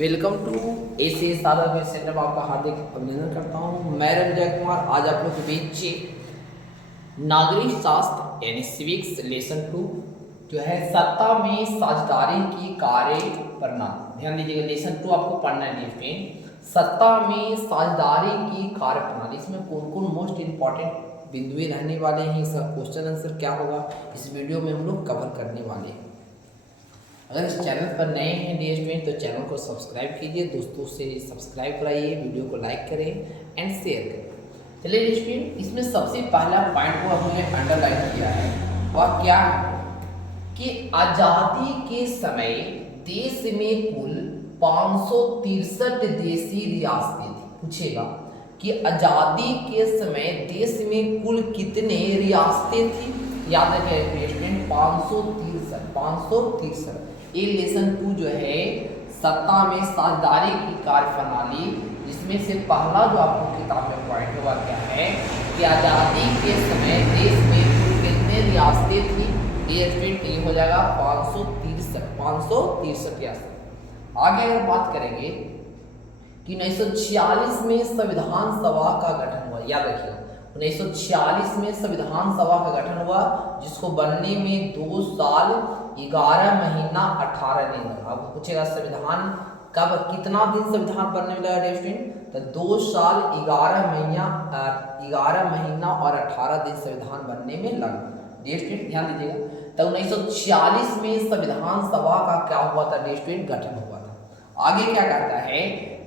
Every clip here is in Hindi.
वेलकम टू ऐसे सादा सेंटर में आपका हार्दिक अभिनंदन करता हूँ। मैं रंजय कुमार आज आप लोग के बीच नागरिक शास्त्र यानी सिविक्स लेसन 2 जो है सत्ता में साझेदारी की कार्य प्रणाली, ध्यान दीजिएगा। लेसन 2 आपको पढ़ना है फ्रेंड। सत्ता में साझेदारी की कार्य प्रणाली, इसमें कौन कौन मोस्ट इंपॉर्टेंट बिंदुएं रहने वाले हैं, इसका क्वेश्चन आंसर क्या होगा, इस वीडियो में हम लोग कवर करने वाले हैं। अगर इस चैनल पर नए हैं डियर स्टूडेंट तो चैनल को सब्सक्राइब कीजिए, दोस्तों से सब्सक्राइब कराइए, वीडियो को लाइक करें एंड शेयर करें। चलिए डियर स्टूडेंट, इसमें सबसे पहला पॉइंट को हमने अंडरलाइन किया है, वह क्या है कि आज़ादी के समय देश में कुल 563 देशी रियासतें थी। पूछेगा कि आज़ादी के समय देश में कुल कितने रियासतें थी। याद रखें स्टूडेंट 563 ये लेसन 2 जो है सत्ता में साझेदारी की कार्य प्रणाली, जिसमें से पहला जो आपको किताब में पॉइंट हुआ क्या है कि आज़ादी के समय देश में कुल कितने रियासतें थी। ये स्टूडेंट ये हो जाएगा 563 रियासत। आगे अगर बात करेंगे कि 1946 में संविधान सभा का गठन हुआ। याद रखिएगा 1946 में संविधान सभा का गठन हुआ, जिसको बनने में 2 साल 11 महीना 18 दिन लगा। आपको पूछेगा संविधान कब कितना दिन संविधान बनने में लगा स्टूडेंट, तो 2 साल 11 महीना और 18 दिन संविधान बनने में लगा। स्टूडेंट ध्यान दीजिएगा, तो 1946 में संविधान सभा का क्या हुआ था स्टूडेंट, गठन हुआ था। आगे क्या कहता है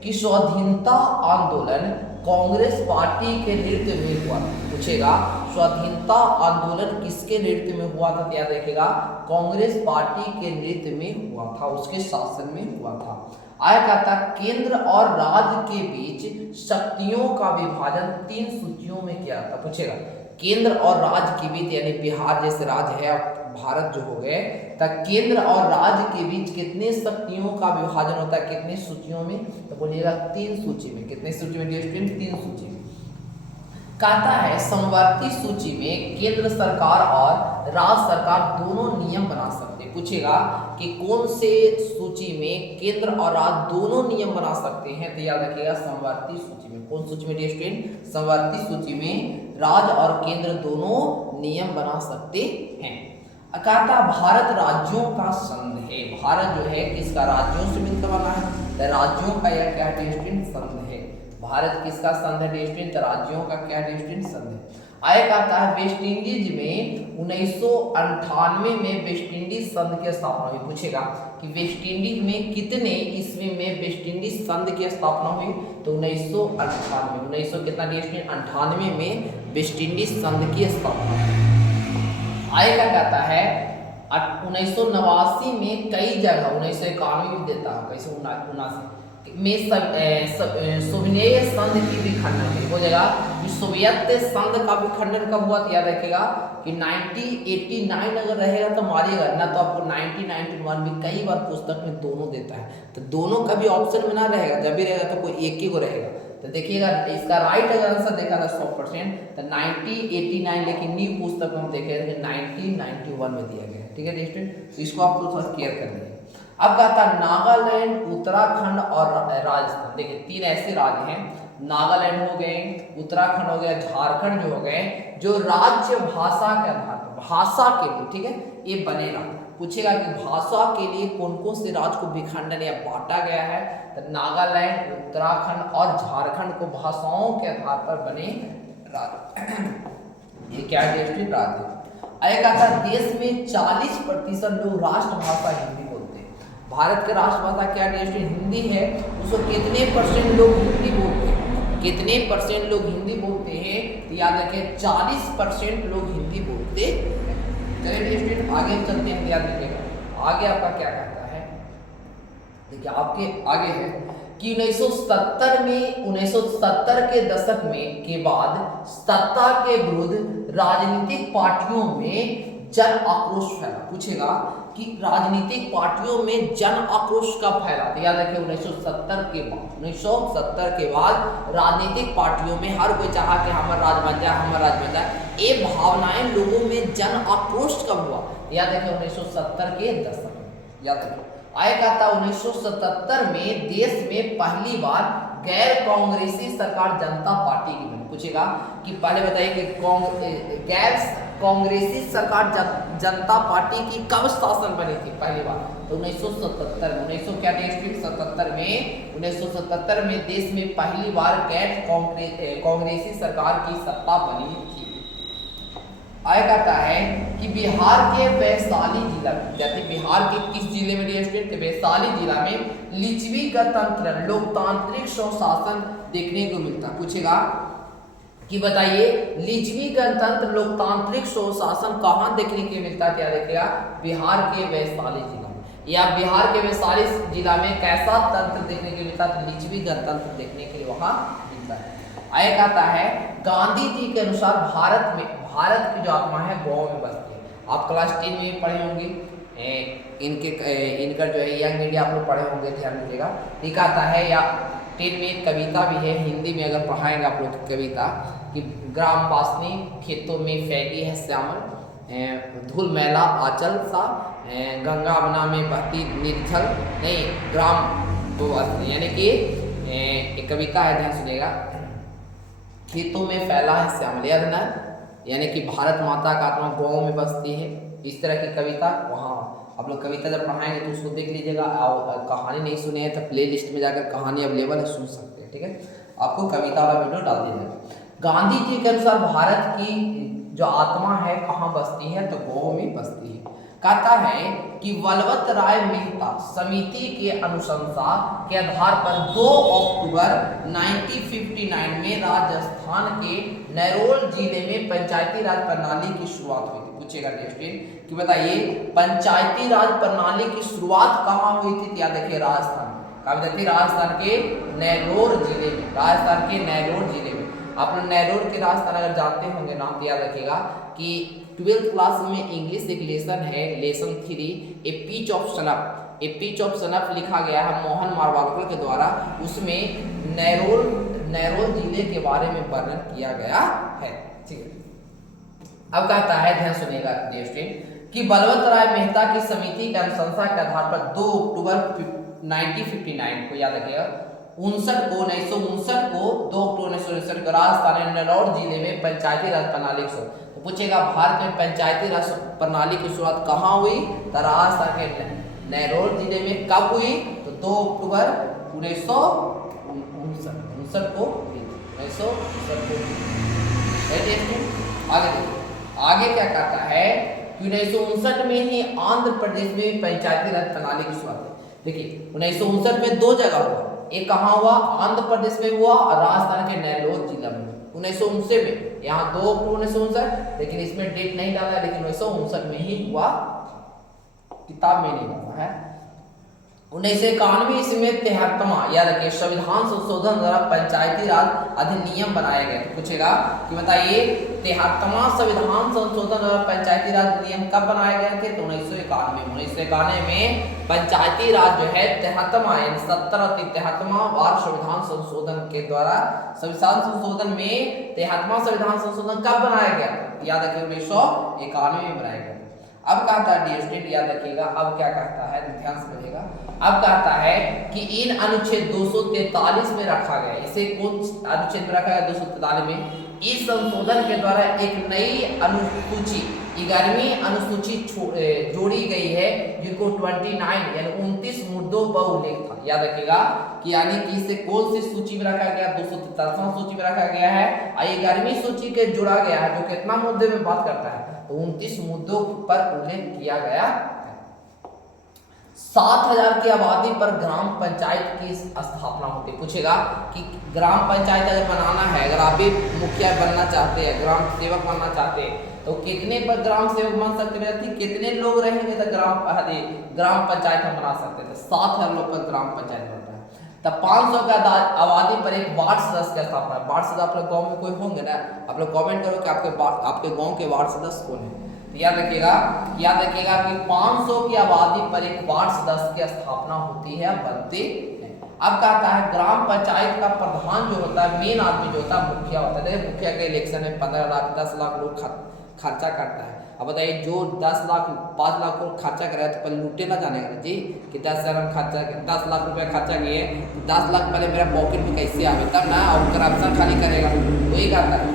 कि स्वाधीनता आंदोलन कांग्रेस पार्टी के नेतृत्व में हुआ था। पूछेगा स्वाधीनता आंदोलन किसके नेतृत्व में हुआ था, याद रखिएगा कांग्रेस पार्टी के नेतृत्व में हुआ था, उसके शासन में हुआ था। आया कहता केंद्र और राज्य के बीच शक्तियों का विभाजन 3 सूचियों में किया था। पूछेगा केंद्र और राज्य के बीच, यानी बिहार जैसे राज्य है, भारत जो हो गए, तब केंद्र और राज्य के बीच कितने शक्तियों का विभाजन होता है, कितने सूचियों में, तो बोलिएगा 3 सूची में। कितने सूची में स्टूडेंट, 3 सूची में। कहता है समवर्ती सूची में केंद्र सरकार और राज्य सरकार दोनों नियम बना सकते हैं। पूछेगा कि कौन से सूची में केंद्र और राज्य दोनों नियम बना सकते हैं, तो याद रखिएगा समवर्ती सूची में। कौन सूची में स्टूडेंट, समवर्ती सूची में राज्य और केंद्र दोनों नियम बना सकते हैं। कहता भारत राज्यों का संघ है। भारत जो है किसका, राज्यों से मिलकर बना है, तो राज्योयों का यह क्या स्टूडेंट, संघ है। भारत किसका संघ है स्टूडेंट, राज्यों का क्या स्टूडेंट, संघ है। आया कहता है वेस्ट इंडीज में 1998 में वेस्ट इंडीज संघ की स्थापना हुई। पूछेगा कि वेस्ट इंडीज में कितने ईस्वी में वेस्ट इंडीज संघ की स्थापना हुई, तो 1998 1900 कितना स्टूडेंट, 98 में वेस्ट इंडीज संघ की स्थापना हुई। आगे क्या कहता है 1989 में कई जगह, 1991 भी देता है, कैसे 1979 में सोवियत संघ की विखंडन हुई। हो जाएगा सोवियत संघ का विखंडन कब हुआ, तो याद रखेगा कि 1989 अगर रहेगा तो मारिएगा ना, तो आपको 1991 भी कई बार पुस्तक में दोनों देता है, तो दोनों कभी ऑप्शन में ना रहेगा, जब भी रहेगा तो कोई एक ही को रहेगा। तो देखिएगा इसका राइट अगर आंसर देखा था 100% तो 1989, लेकिन न्यू पुस्तक में हम देखे थे 1991 में दिया गया है। ठीक है स्टूडेंट, तो इसको आप थोड़ा क्लियर कर लीजिए। अब कहता है नागालैंड, उत्तराखंड और राजस्थान। देखिए 3 ऐसे राज्य हैं, नागालैंड हो गए, उत्तराखंड हो गया, झारखंड जो हो गए, जो राज्य भाषा के आधार पर, भाषा के लिए, ठीक है, ये बनेगा। पूछेगा कि भाषा के लिए कौन कौन से राज्य को विखंडन या बांटा गया है, तो नागालैंड, उत्तराखंड और झारखंड को भाषाओं के आधार पर बने राज्य। ये क्या है स्टूडेंट, राज्य। आएगा था देश में 40% लोग राष्ट्रभाषा हिंदी बोलते हैं। भारत की राष्ट्रभाषा क्या स्टूडेंट, हिंदी है, उसको कितने परसेंट लोग हिंदी बोलते हैं, कितने परसेंट लोग हिंदी बोलते हैं, तो याद रखें 40% लोग हिंदी बोलते हैं। चलिए स्टूडेंट आगे चलते हैं, याद रखिएगा आगे आपका क्या कहता है। देखिए आपके आगे है कि 1970 के दशक में के बाद सत्ता के विरुद्ध राजनीतिक पार्टियों में जन आक्रोश फैला। पूछेगा कि राजनीतिक पार्टियों में जन आक्रोश कब फैला, तो याद रखिए 1970 के बाद राजनीतिक पार्टियों में हर कोई चाहा कि हमारा राज बन जाए, हमारा राज बन जाए। ये भावनाएं लोगों में जन आक्रोश कब हुआ, याद रखिए 1970 के दशक में। याद रखिए आगे क्या था 1977 में देश में पहली बार गैर कांग्रेसी सरकार जनता पार्टी की बनी। पूछेगा कि पहले बताइए कि गैर कांग्रेसी सरकार जनता पार्टी की कब शासन बनी थी पहली बार? तो 1977 में। 1977 में 1977 में देश में पहली बार गैर कांग्रेसी सरकार की सत्ता बनी थी। आगे कहता है कि बिहार के वैशाली जिला में, जैसे बिहार के किस जिले में डियर स्टूडेंट? वैशाली जिला में लिच्छवी गणतंत्र लोकतांत्रिक स्वशासन देखने को मिलता। पूछेगा कि बताइए लिच्छवी गणतंत्र लोकतांत्रिक स्वशासन कहाँ देखने को मिलता है? क्या देखिएगा बिहार के वैशाली जिला में, या बिहार के वैशाली जिला में कैसा तंत्र देखने को मिलता है? तो लिच्छवी गणतंत्र देखने के लिए वहाँ मिलता है। आगे कहता है गांधी जी के अनुसार भारत की जो आत्मा है गाँव में बसती है। आप क्लास 10 में पढ़े होंगे, इनका जो है यंग इंडिया आप लोग पढ़े होंगे, ध्यान दीजिएगा। ठीक आता है, या 10 में कविता भी है, हिंदी में अगर पढ़ाएंगे आप लोग कविता कि ग्राम वासनी खेतों में फैली है श्यामल, धूल मैला आंचल सा, गंगा बना में बहती निर्जल नहीं ग्राम, यानी कि एक कविता है, ध्यान सुनिएगा। खेतों में फैला है श्यामल, याद ना, यानी कि भारत माता का आत्मा गाँव में बसती है। इस तरह की कविता वहाँ आप लोग कविता जब पढ़ाएंगे तो उसको देख लीजिएगा। और कहानी नहीं सुने हैं तो प्ले लिस्ट में जाकर कहानी अवेलेबल है, सुन सकते हैं। ठीक है, आपको कविता वाला वीडियो डाल दिया जाएगा। गांधी जी के अनुसार भारत की जो आत्मा है कहाँ बसती है? तो गाँव में बसती है। कहता है कि बलवंत राय मेहता समिति के अनुशंसा के आधार पर 2 अक्टूबर 1959 में राजस्थान के नैरोल जिले में पंचायती राज प्रणाली की शुरुआत हुई थी। पूछेगा स्टूडेंट कि बताइए पंचायती राज प्रणाली की शुरुआत कहाँ हुई थी? याद रखिए राजस्थान, कहाँ थी? राजस्थान के नैरोल जिले में, राजस्थान के नैरोल जिले में। आप लोग नैरोल के राजस्थान अगर जानते होंगे नाम, याद रखिएगा कि 12th क्लास में इंग्लिश एक लेसन है, lesson 3 a pinch of snuff, a pinch of snuff लिखा गया है मोहन मारवाड़कर के द्वारा। उसमें नैरोल जिले के बारे में वर्णन किया गया है। ठीक है, अब कहता है, ध्यान सुनिएगा स्टूडेंट, कि बलवंत राय मेहता की समिति के अनुशंसा के आधार पर 2 अक्टूबर 1959 को, याद रखिएगा 1959 को 2 अक्टूबर 1959 को राजस्थान नैरोल जिले में पंचायती राज प्रणाली की शुरुआत। तो पूछेगा भारत में पंचायती राज प्रणाली की शुरुआत कहाँ हुई? तो राजस्थान के नैरोल जिले में। कब हुई? तो 2 अक्टूबर 1959 को हुई। 1959 आगे देखिए, आगे क्या कहता है कि 1959 में ही आंध्र प्रदेश में पंचायती राज प्रणाली की शुरुआत हुई। देखिए 1959 में 2 जगह हुआ, एक कहाँ हुआ? आंध्र प्रदेश में हुआ और राजस्थान के नैरोल जिला में। 1959 में, यहाँ 2 अक्टूबर 1959, लेकिन इसमें डेट नहीं डाला है, लेकिन 1959 में ही हुआ, किताब में नहीं डाला है। 1991 ईस्वी में 73वां, याद रखिए, संविधान संशोधन द्वारा पंचायती राज अधिनियम बनाया गया। तो पूछेगा कि बताइए 73वां संविधान संशोधन द्वारा पंचायती राज अधिनियम कब बनाए गए थे? तो 1991 में पंचायती राज जो है 73वां यानी 73वां बार संविधान संशोधन के द्वारा, संविधान संशोधन में 73वां संविधान संशोधन कब बनाया गया? याद रखिए 1991 में बनाया गया। अब कहता है डियर स्टूडेंट, याद रखिएगा, अब क्या कहता है, ध्यान से समझिएगा। अब कहता है कि इन अनुच्छेद 243 में रखा गया, इसे कौन अनुच्छेद में रखा गया? 243 में। इस संशोधन के द्वारा एक नई अनुसूची 11वीं अनुसूची जोड़ी गई है, जिनको 29 यानी 29 मुद्दों पर उल्लेख था। याद रखिएगा कि यानी कि इसे कौन सी सूची में रखा गया? 243वां सूची में रखा गया है। 11वीं सूची के जोड़ा गया है, जो कितना मुद्दे में बात करता है? तो 29 मुद्दों पर उल्लेख किया गया है। 7000 की आबादी पर ग्राम पंचायत की स्थापना होती। पूछेगा कि ग्राम पंचायत अगर बनाना है, अगर आप भी मुखिया बनना चाहते हैं, ग्राम सेवक बनना चाहते हैं, तो कितने पर ग्राम सेवक बन सकते हैं? कितने लोग रहेंगे तो ग्राम पंचायत हम बना सकते थे? 7000 लोग पर ग्राम पंचायत बनता है। तब 500 का आबादी पर एक वार्ड सदस्य की स्थापना। वार्ड सदस्य आप लोग गाँव में कोई होंगे ना, आप लोग कॉमेंट करो कि आपके गाँव के वार्ड सदस्य कौन है। याद रखिएगा कि 500 की आबादी पर एक वार्ड सदस्य की स्थापना होती है, बनते हैं। अब कहता है ग्राम पंचायत का प्रधान जो होता है, मेन आदमी जो होता है, मुखिया होता है। देखिए मुखिया के इलेक्शन में 15 लाख 10 लाख लोग खर्चा करता है। अब बताइए जो 10 लाख 5 लाख को खर्चा कराया तो पहले लूटे ना जाने का जी कि 10,000 हम खर्चा 10 लाख रुपया खर्चा किए तो 10 लाख पहले मेरा पॉकेट में कैसे आवे तब ना, और करप्शन खाली करेगा वही करता है,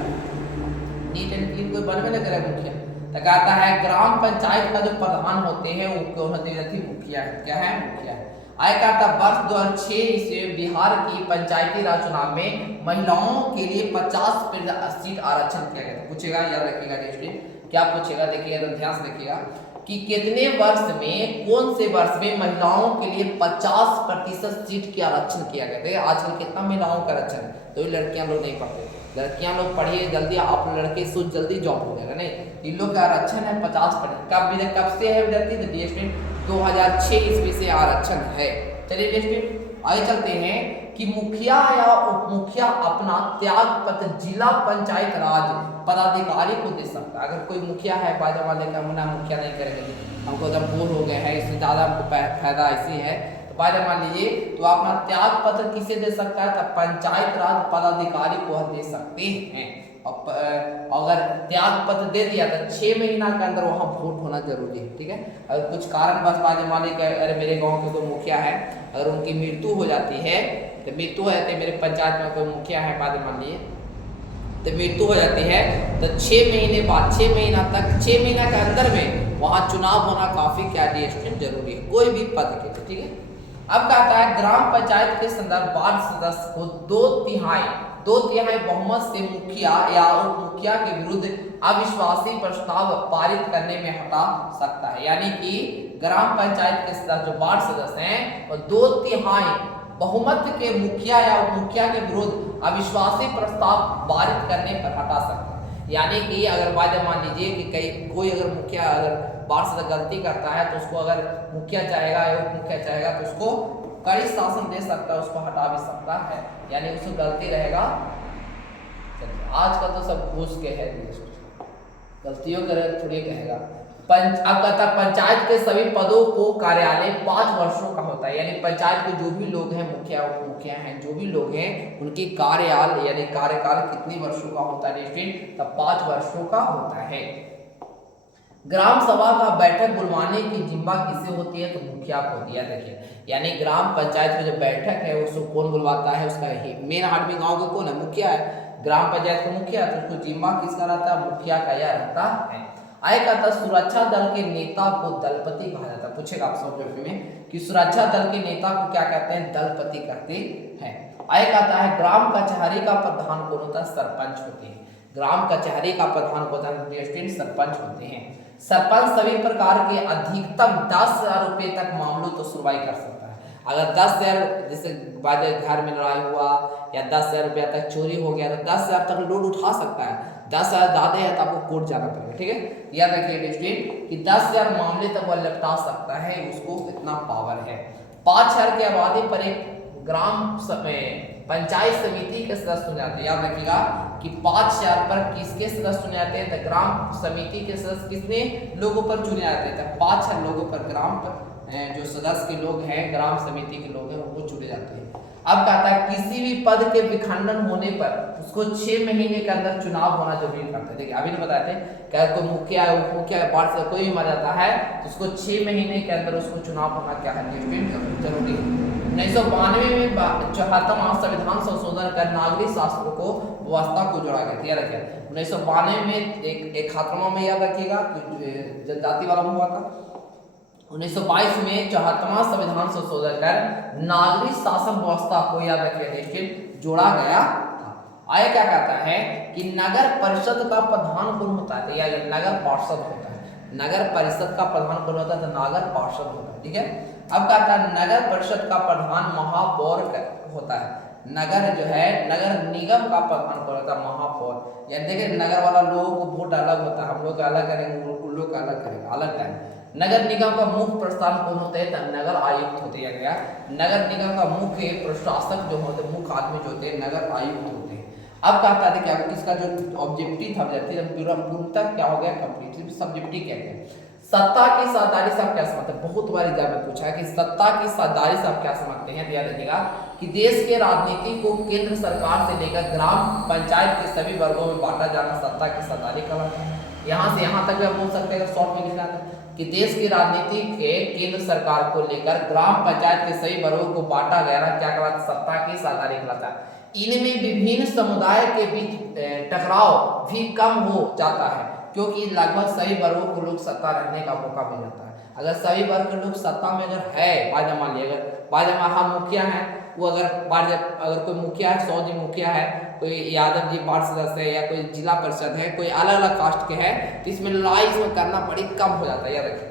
नीट एंड क्लीन कोई बनवे ना करेगा मुखिया। तो कहता है ग्राम पंचायत का जो प्रधान होते हैं वो कौन होते हैं? मुखिया। क्या है? मुखिया। आय कहता वर्ष 2006 ईस्वी में बिहार की पंचायती राज चुनाव में महिलाओं के लिए 50% सीट आरक्षण किया गया था। पूछेगा, याद रखिएगा स्टूडेंट, क्या पूछेगा देखिएगा, एकदम ध्यान से देखिएगा कि कितने वर्ष में, कौन से वर्ष में महिलाओं के लिए 50% सीट की आरक्षण किया गया था। आजकल कितना महिलाओं का आरक्षण है, तो लड़कियां लोग नहीं पढ़ते, लड़कियां लोग पढ़िए जल्दी, आप लड़के सोच जल्दी जॉब हो जाएगा। नहीं, इन लोग का आरक्षण है 50%। कब से है विद्यार्थी? 2006 ईस्वी से आरक्षण है। चलिए स्टूडेंट आगे चलते हैं कि मुखिया या उप मुखिया अपना त्याग पत्र जिला पंचायत राज पदाधिकारी को दे सकता है। अगर कोई मुखिया है बाजा वाले का मना मुखिया नहीं करेंगे, हमको जब बोर हो गए हैं, इससे ज़्यादा हमको फायदा ऐसे है, तो बाजा मान लीजिए तो अपना त्याग पत्र किसे दे सकता है? तो पंचायत राज पदाधिकारी को दे सकते हैं। अगर त्याग पत्र दे दिया तो 6 महीना के अंदर वहाँ वोट होना जरूरी है। ठीक है, अगर कुछ कारणवश बाजा मान लीजिए अरे मेरे गाँव के कोई मुखिया है, अगर उनकी मृत्यु हो जाती है, तो मृत्यु हो जाती है, मेरे पंचायत में कोई मुखिया है बाजा मान लीजिए तो मृत्यु हो जाती है, तो 6 महीने बाद 6 महीना तक 6 महीना के अंदर में वहाँ चुनाव होना काफी क्या स्टूडेंट जरूरी है, कोई भी पद के लिए। ठीक है, अब कहता है ग्राम पंचायत के संदर्भ वार्ड सदस्य को 2/3 बहुमत से मुखिया या उप मुखिया के विरुद्ध अविश्वासी प्रस्ताव पारित करने में हटा सकता है। यानी कि ग्राम पंचायत के सदस्य जो वार्ड सदस्य हैं वो 2/3 बहुमत के मुखिया या उप मुखिया के विरुद्ध अविश्वासी प्रस्ताव पारित करने पर हटा सकता है। यानी कि अगर मान लीजिए कि कोई अगर मुखिया अगर वार्ड सदस्य गलती करता है तो उसको अगर मुखिया चाहेगा या उप मुखिया चाहेगा तो उसको कड़ी शासन दे सकता है, उसको हटा भी सकता है, यानी उसको गलती रहेगा। आज का तो सब घूस के है, गलतियों करे थोड़ी कहेगा। अब कहता पंचायत के सभी पदों को कार्यालय 5 वर्षों का होता है। यानी पंचायत के जो भी लोग हैं, मुखिया उप मुखिया हैं, जो भी लोग हैं उनकी कार्यकाल यानी कार्यकाल कितनी वर्षों का होता है स्टूडेंट? तब 5 वर्षों का होता है। ग्राम सभा का बैठक बुलवाने की जिम्मा किसे होती है? तो मुखिया को दिया। देखिए, यानी ग्राम पंचायत में जो बैठक है उसको कौन बुलवाता है? उसका मेन आदमी गांव का कौन है? मुखिया है। ग्राम पंचायत का मुखिया, तो उसको जिम्मा किसका रहता है? मुखिया का यह रहता है। आय कहता सुरक्षा दल के नेता को दलपति कहा जाता है। पूछेगा आप सब पेपर में कि सुरक्षा दल के नेता को क्या कहते हैं? दलपति कहते हैं। आय कहता है ग्राम कचहरी का प्रधान कौन होता है? सरपंच होते हैं। ग्राम कचहरी का प्रधान सरपंच होते हैं। सरपंच सभी प्रकार के अधिकतम 10,000 रुपये तक मामलों तो सुनवाई कर सकता है। अगर 10,000 जैसे बाजे घर में लड़ाई हुआ या 10,000 रुपया तक चोरी हो गया तो 10,000 तक लोड उठा सकता है। 10,000 ज़्यादा है तो आपको कोर्ट जाना पड़ेगा। ठीक है, याद रखिए स्टूडेंट कि 10,000 मामले तक वह निपटा सकता है, उसको इतना पावर है। 5,000 की आबादी पर एक ग्राम पंचायत समिति के सदस्य चुने जाते हैं। याद रखिएगा कि 5,000 पर किसके सदस्य चुने जाते हैं? तो ग्राम समिति के सदस्य कितने लोगों पर चुने जाते हैं? तो 5,000 लोगों पर ग्राम पर जो सदस्य के लोग हैं, ग्राम समिति के लोग हैं, वो चुने जाते हैं। अब कहता है किसी भी पद के विखंडन होने पर उसको 6 महीने के अंदर चुनाव होना जरूरी करता है। देखिए अभी नहीं बताए थे क्या कोई मुखिया उप मुखिया वार्ड से कोई भी मर जाता है तो उसको 6 महीने के अंदर उसको चुनाव होना क्या है? जरूरी है। 1992 में 74वां संविधान संशोधन कर नागरिक शास्त्र को व्यवस्था को जोड़ा गया। याद रखिए 1992 में एक खात्मा में याद रखिएगा जनजाति वाला हुआ था। 1922 में 74वां संविधान संशोधन कर नागरिक शासन व्यवस्था को याद रखिए जोड़ा गया था। आगे क्या कहता है कि नगर परिषद का प्रधान कौन होता है? या नगर पार्षद होता है। नगर परिषद का प्रधान कौन होता है? तो नगर पार्षद होता है। ठीक है, अब कहता है नगर परिषद का प्रधान महापौर होता है। नगर जो है नगर निगम का प्रधान कौन होता है? महापौर। यानी देखिए नगर वाला लोगों को वोट अलग होता है, हम लोग अलग करेंगे, उन लोग का अलग करेंगे, अलग टाइम। नगर निगम का मुख्य प्रशासन कौन होते हैं? नगर आयुक्त होते हैं। नगर निगम का मुख्य प्रशासक जो होते हैं, मुख्य आदमी जो होते हैं नगर आयुक्त होते हैं। अब कहता है कि इसका जो ऑब्जेक्टिव था पूर्णतः क्या हो गया? कंप्लीट सब्जेक्टिव कहते हैं। सत्ता की साझेदारी से आप क्या समझते हैं? बहुत बार एग्जाम में पूछा है कि सत्ता की साझेदारी से आप क्या समझते हैं? ध्यान रखिएगा कि देश के राजनीति को केंद्र सरकार से लेकर ग्राम पंचायत के सभी वर्गों में बांटा जाना सत्ता की साझेदारी कहलाता है। यहाँ से यहाँ तक भी आप बोल सकते हैं शॉर्ट में लिखना था कि देश की राजनीति के केंद्र सरकार को लेकर ग्राम पंचायत के सभी वर्गों को बांटा गया क्या कहलाता, सत्ता की साझेदारी कहलाता है। इनमें विभिन्न समुदाय के बीच टकराव भी कम हो जाता है क्योंकि लगभग सभी वर्गों को लोग सत्ता रखने का मौका मिल जाता है। अगर सभी वर्ग के लोग सत्ता में अगर है, मान लीजिए अगर बाजमा हम मुखिया है, वो अगर कोई मुखिया है, 100 जी मुखिया है, कोई यादव जी वार्ड सदस्य है या कोई जिला परिषद है, कोई अलग अलग कास्ट के है, तो इसमें लड़ाई इसमें करना बड़ी कम हो जाता है, याद रखिए।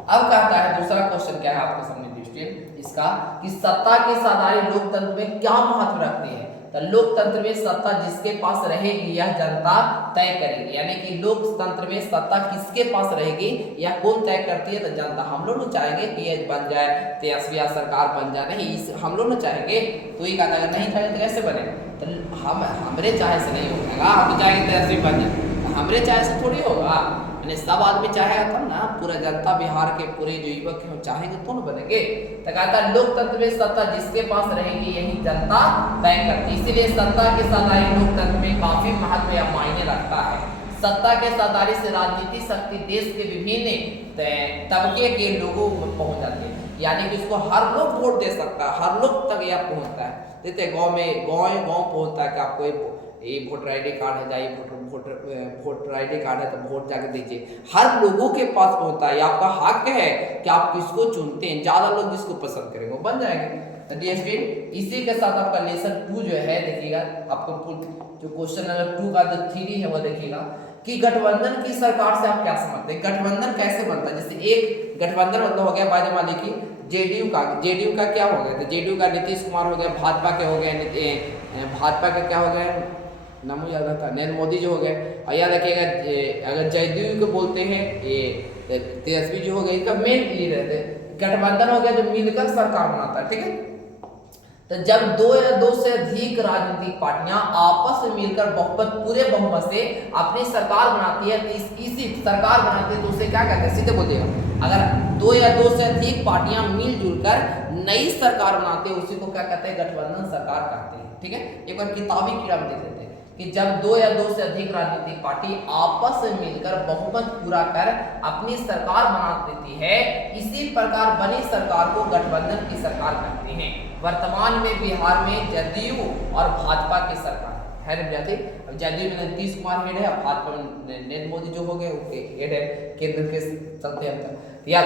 अब कहता है दूसरा क्वेश्चन क्या है आपके सामने इसका कि सत्ता की साझेदारी लोकतंत्र में क्या महत्व रखती है। तो लोकतंत्र में सत्ता जिसके पास रहेगी यह जनता तय करेगी, यानी कि लोकतंत्र में सत्ता किसके पास रहेगी या कौन तय करती है, तो जनता। हम लोग चाहेंगे कि ये बन जाए तेजस्वी सरकार बन जाए, नहीं हम लोग चाहेंगे, तो ये कहता है नहीं चाहेंगे तो कैसे बने, तो हमरे चाहे से नहीं होगा, हम तो चाहेंगे तेजस्वी बन जाए, हमरे चाहे से थोड़ी होगा, सब आदमी चाहेगा तब ना, पूरा जनता बिहार के पूरे जो युवक हैं चाहेंगे तो ना बनेंगे। तो कहता है लोकतंत्र में सत्ता जिसके पास रहेगी यही जनता तय करती, इसीलिए सत्ता की साझेदारी लोकतंत्र में काफी महत्व या मायने रखता है। सत्ता के साझेदारी से राजनीतिक शक्ति देश के विभिन्न तबके के लोगों में पहुंच जाती है, यानी कि उसको हर लोग वोट दे सकता है, हर लोग तक यह पहुंचता है। जैसे गाँव में गाँव पहुंचता है कि आपको ये वोटर ID कार्ड है, जाइए वोटर ID कार्ड है तो वोट जाके दीजिए, हर लोगों के पास पहुंचता है। आपका हक है कि आप किसको चुनते हैं, ज्यादा लोग जिसको पसंद करेंगे वो बन जाएंगे। तो डियर स्टूडेंट, इसी के साथ आपका लेसन 2 जो है देखिएगा, आपको जो क्वेश्चन नंबर 2 का जो थ्योरी है वो देखिएगा कि गठबंधन की सरकार से आप क्या समझते हैं, गठबंधन कैसे बनता है। जैसे एक गठबंधन मतलब हो गया बाजू वाले की जेडीयू का क्या हो गया, तो जेडीयू का नीतीश कुमार हो गया, भाजपा के हो गए, भाजपा का क्या हो गया नामो याद आता नरेंद्र मोदी जो हो गए, और याद रखिएगा अगर जदयू को बोलते हैं ये तेजस्वी जो हो गए, इनका मेन लीडर थे। गठबंधन हो गया जो मिलकर सरकार बनाता है, ठीक है। तो जब 2 या 2 से अधिक राजनीतिक पार्टियां आपस में मिलकर पूरे बहुमत से अपनी सरकार बनाती है, तो इसी सरकार बनाती है तो उसे क्या कहते हैं, सीधे बोलिएगा, अगर 2 या 2 से अधिक पार्टियां मिलजुल कर नई सरकार बनाते हैं उसी को क्या कहते हैं, गठबंधन सरकार कहते हैं, ठीक है। एक बार किताबी कीड़ा में देख लेते हैं कि जब 2 या 2 से अधिक राजनीतिक पार्टी आपस में मिलकर बहुमत पूरा कर अपनी सरकार बना देती है, इसी प्रकार बनी सरकार को गठबंधन की सरकार कहते हैं। वर्तमान में बिहार में जदयू और भाजपा की सरकार है विद्यार्थी। अब जदयू में नीतीश कुमार हेड है, भाजपा में नरेंद्र मोदी जो हो गए उनके हेड है, केंद्र के चलते हैं। या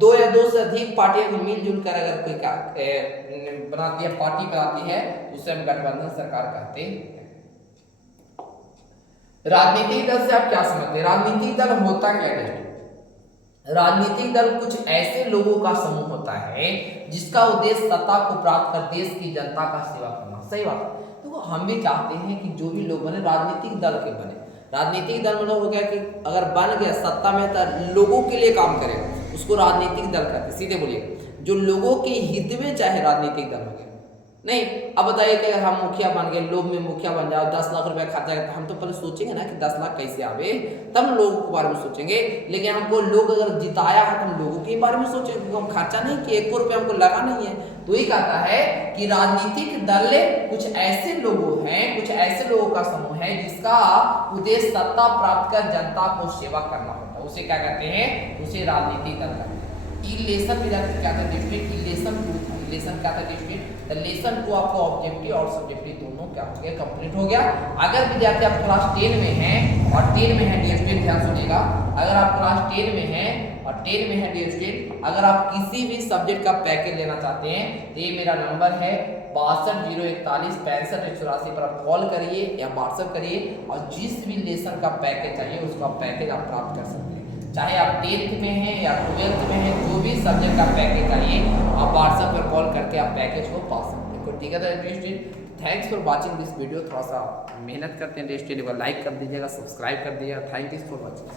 2 या 2 से अधिक पार्टियां को मिलजुल कर अगर कोई बनाती है, पार्टी बनाती है, उसे हम गठबंधन सरकार कहते हैं। राजनीतिक दल से आप क्या समझते हैं, राजनीतिक दल होता क्या है। राजनीतिक दल कुछ ऐसे लोगों का समूह होता है जिसका उद्देश्य सत्ता को प्राप्त कर देश की जनता का सेवा करना। सही बात है। तो हम भी चाहते हैं कि जो भी लोग बने राजनीतिक दल के बने। राजनीतिक दल मतलब हो गया कि अगर बन गया सत्ता में तो लोगों के लिए काम करे, उसको राजनीतिक दल कहते हैं। सीधे बोलिए, जो लोगों के हित में चाहे राजनीतिक दल हो गया। नहीं, अब बताइए कि अगर हम मुखिया बन गए, लोग में मुखिया बन जाओ, 10 लाख रुपया खर्चा है, तो हम तो पहले सोचेंगे ना कि 10 लाख कैसे आवे, तब लोगों के बारे में सोचेंगे। लेकिन हमको लोग अगर जिताया है तो हम लोगों के बारे में सोचेंगे, क्योंकि हम खर्चा नहीं किए, 1 रुपया हमको लगा नहीं है। तो ये कहता है कि राजनीतिक दल कुछ ऐसे लोग हैं, कुछ ऐसे लोगों का समूह है जिसका उद्देश्य सत्ता प्राप्त कर जनता को सेवा करना होता है। उसे क्या कहते हैं, उसे राजनीतिक दल कहते हैं। इलेक्शन विद्यार्थी क्या था, डिस्ट्रिक्ट इलेक्शन 2 था। इलेक्शन क्या था, डिस्ट्रिक्ट लेसन 2 आपको ऑब्जेक्टिव और सब्जेक्टिव दोनों क्या हो गया, कंप्लीट हो गया। अगर विद्यार्थी आप क्लास 10 में हैं और 10 में है, डियर स्टूडेंट ध्यान सुनिएगा, अगर आप क्लास 10 में हैं और 10 में है डियर स्टूडेंट, अगर आप किसी भी सब्जेक्ट का पैकेज लेना चाहते हैं तो ये मेरा नंबर है 620141 65 पर आप कॉल करिए या व्हाट्सएप करिए, और जिस भी लेसन का पैकेज चाहिए उसका पैकेज आप प्राप्त कर सकते हैं। चाहे आप 10th में हैं या 12th में हैं, जो भी सब्जेक्ट का पैकेज चाहिए आप व्हाट्सएप पर कॉल करके आप पैकेज को पा सकते हैं। ठीक है तो thanks for watching this video. थोड़ा सा मेहनत करते हैं, लाइक कर दीजिएगा, सब्सक्राइब कर दीजिएगा। Thank you for watching.